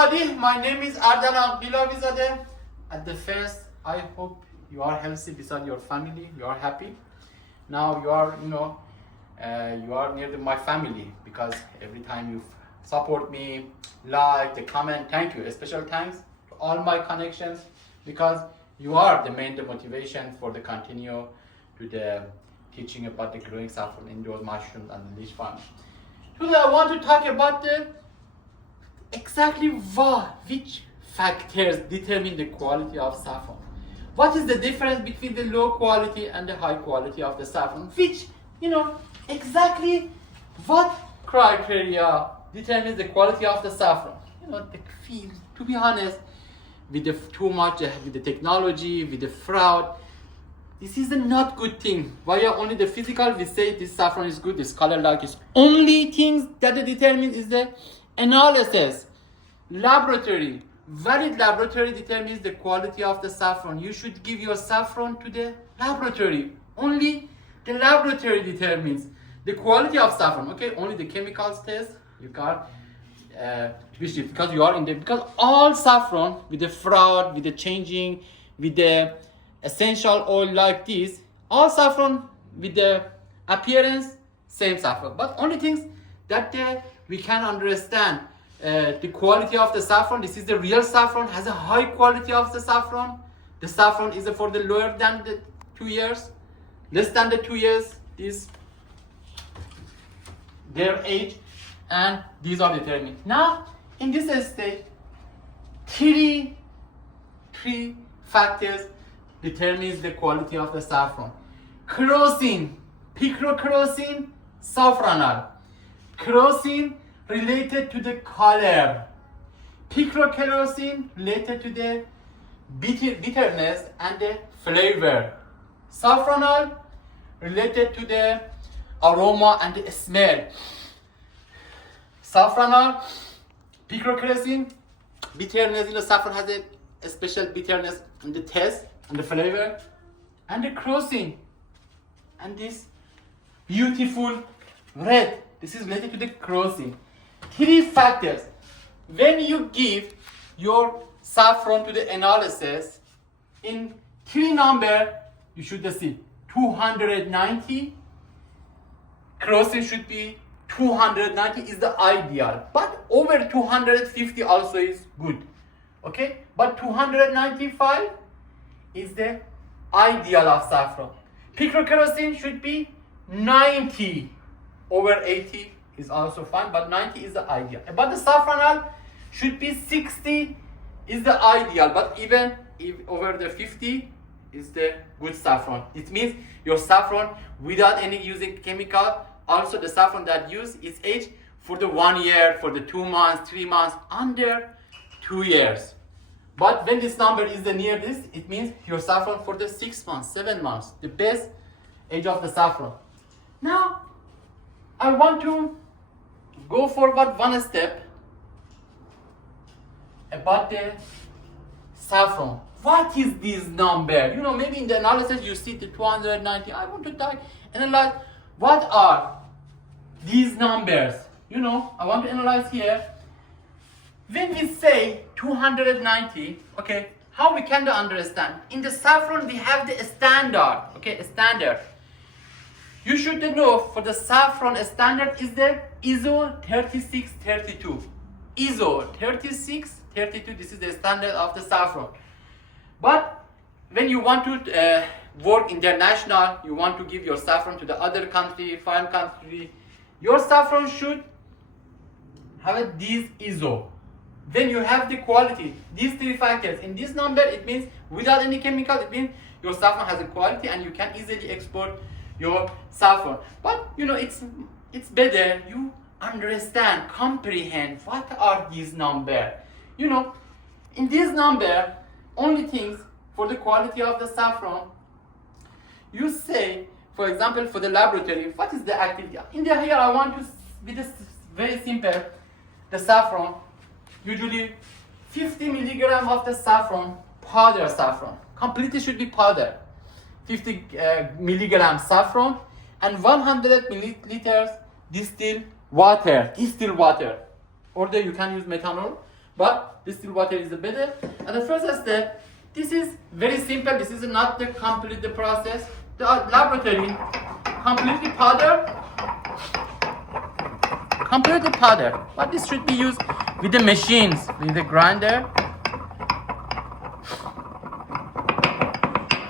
everybody, my name is Ardalan Bilavizadeh. At the first, I hope you are healthy beside your family, you are happy. Now you are, you are near my family because every time you support me, like, the comment, thank you. A special thanks to all my connections because you are the main motivation for the continue to the teaching about the growing saffron indoor mushrooms and the leech farm. Today I want to talk about exactly which factors determine the quality of saffron. What is the difference between the low quality and the high quality of the saffron? Which, exactly what criteria determines the quality of the saffron? The field, to be honest, with the too much, with the technology, with the fraud, this is a not good thing. Via only the physical, we say this saffron is good, this color like is only things that determine is the analysis. Laboratory, valid laboratory determines the quality of the saffron. You should give your saffron to the laboratory. Only the laboratory determines the quality of saffron. Okay, only the chemicals test you got because you are in the because all saffron with the fraud, with the changing, with the essential oil like this, all saffron with the appearance same saffron, but only things that we can understand the quality of the saffron. This is the real saffron, has a high quality of the saffron. The saffron is for the lower than the 2 years, less than the 2 years is their age, and these are determined. Now in this stage, three factors determines the quality of the saffron. Kerosene, picrokerosene, saffronal. Kerosene related to the color. Picrokerosene related to the bitterness and the flavor. Saffronal related to the aroma and the smell. Saffronal, picrokerosene, bitterness. Saffron has a special bitterness in the taste and the flavor, and the kerosene, and this beautiful red. This is related to the kerosene. Three factors. When you give your saffron to the analysis, in three number you should see 290. Kerosene should be 290 is the ideal, but over 250 also is good. Okay, but 295 is the ideal of saffron. Picrokerosene should be 90. Over 80 is also fine, but 90 is the ideal. But the saffronal should be 60 is the ideal, but even if over the 50 is the good saffron. It means your saffron without any using chemical. Also the saffron that use is aged for the 1 year, for the 2 months, 3 months, under 2 years. But when this number is near this, it means your saffron for the 6 months, 7 months, the best age of the saffron. Now, I want to go forward one step about the saffron. What is this number? Maybe in the analysis you see the 290. I want to analyze what are these numbers. I want to analyze here. When we say 290, okay, how we can understand? In the saffron we have the standard, okay, standard. You should know for the saffron standard is the ISO 3632. ISO 3632, this is the standard of the saffron. But when you want to work international, you want to give your saffron to the other country, foreign country, your saffron should have this ISO. Then you have the quality. These three factors. In this number, it means without any chemical, it means your saffron has a quality and you can easily export your saffron. But it's better you understand, comprehend what are these numbers. In this number, only things for the quality of the saffron, you say, for example, for the laboratory, what is the activity? In the here, I want to be this very simple. The saffron, usually 50 milligram of the saffron, powder saffron, completely should be powder. 50 milligram saffron and 100 milliliters distilled water. Or you can use methanol, but distilled water is the better. And the first step, this is very simple. This is not the complete the process. The laboratory completely powder. But this should be used with the machines, with the grinder.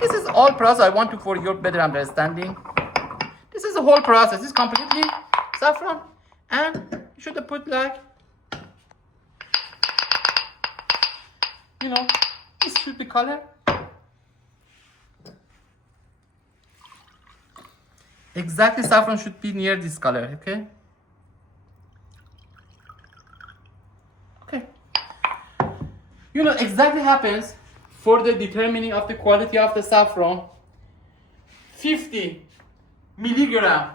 This is all process I want to for your better understanding. This is the whole process. It's completely saffron, and you should put like, this should be color. Exactly, saffron should be near this color. Okay. Exactly happens for the determining of the quality of the saffron. 50 milligram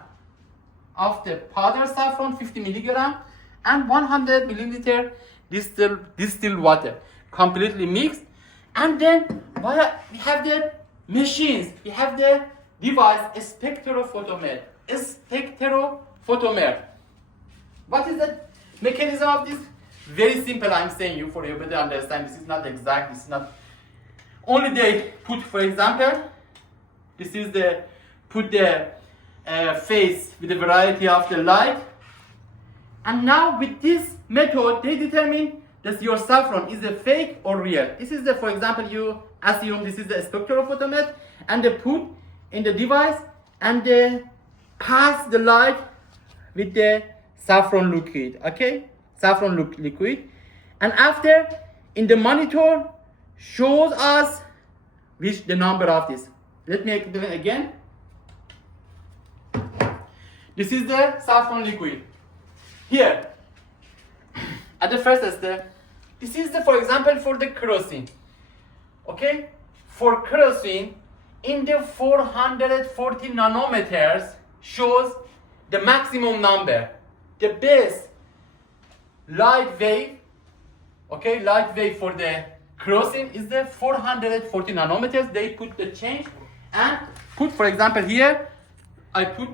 of the powder saffron, 50 milligram, and 100 milliliter distilled water, completely mixed. And then we have the machines, we have the device, a spectrophotometer. What is the mechanism of this? Very simple, I'm saying you for you better understand. This is not exact, this is not only they put, for example, this is the face with a variety of the light, and now with this method they determine that your saffron is a fake or real. This is the, for example, you assume this is the spectrophotometer, and they put in the device and they pass the light with the saffron liquid, okay, saffron liquid, and after in the monitor shows us which the number of this. Let me explain again. This is the saffron liquid. Here, at the first step, this is the, for example, for the kerosene. Okay, for kerosene, in the 440 nanometers shows the maximum number. The best light wave, okay, light wave for the kerosene is the 440 nanometers. They put the change and put, for example, here I put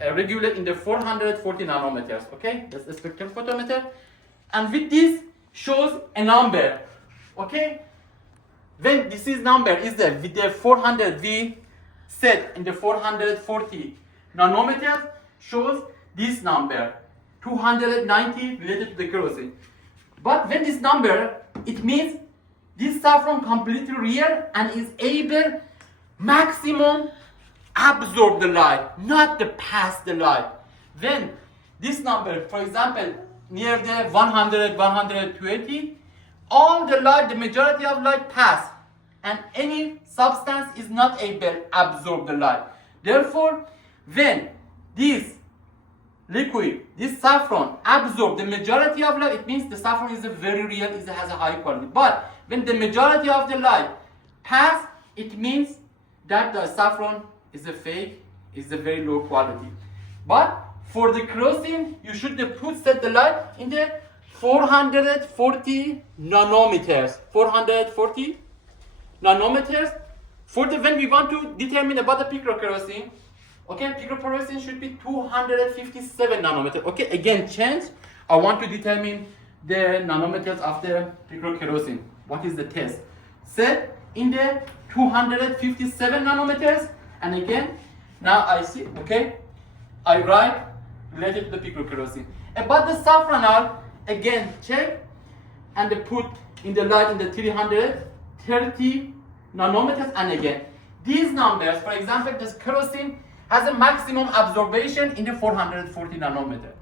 a regular in the 440 nanometers. Okay, that's the spectrophotometer, and with this shows a number. Okay, when this is number is there with the 400 we set in the 440 nanometers shows this number 290 related to the kerosene. But when this number, it means this saffron completely real and is able maximum absorb the light, not the pass the light. When this number, for example, near the 100, 120, all the light, the majority of light pass, and any substance is not able to absorb the light. Therefore, when this liquid, this saffron absorb the majority of light, it means the saffron is a very real, it has a high quality. But when the majority of the light pass, it means that the saffron is a fake, is a very low quality. But for the kerosene, you should set the light in the 440 nanometers. 440 nanometers. For the when we want to determine about the picrokerosene, okay, picrokerosene should be 257 nanometers. Okay, again change. I want to determine the nanometers of the picrokerosene. What is the test? Set in the 257 nanometers, and again, now I see, okay, I write related to the picrokerosene. About the saffronal, again check, and they put in the light in the 330 nanometers, and again, these numbers, for example, this kerosene has a maximum absorption in the 440 nanometer.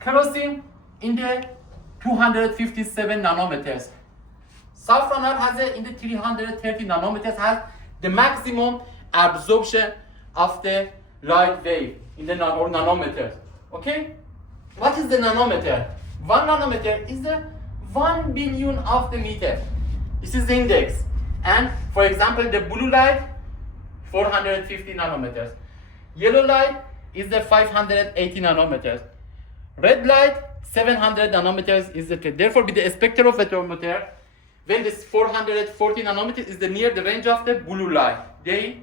Kerosene in the 257 nanometers. Saffronal has in the 330 nanometers has the maximum absorption of the light wave in the nanometers. Okay? What is the nanometer? 1 nanometer is the 1 billion of the meter. This is the index. And for example, the blue light, 450 nanometers. Yellow light is the 580 nanometers. Red light, 700 nanometers is the, therefore with the spectrophotometer, when this 440 nanometers is the near the range of the blue light. They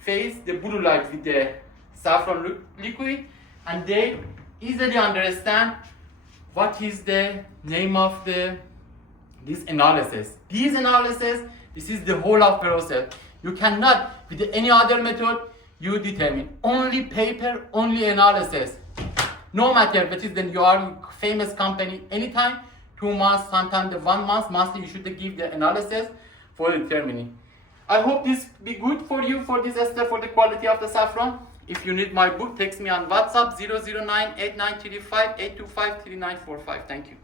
face the blue light with the saffron liquid, and they easily understand what is the name of the this analysis. This is the whole of process. You cannot, with any other method, you determine. Only paper, only analysis. No matter what is then you are famous company, anytime, 2 months, sometimes 1 month, monthly, you should give the analysis for determining. I hope this be good for you for this ester for the quality of the saffron. If you need my book, text me on WhatsApp 009-8935-825-3945. Thank you.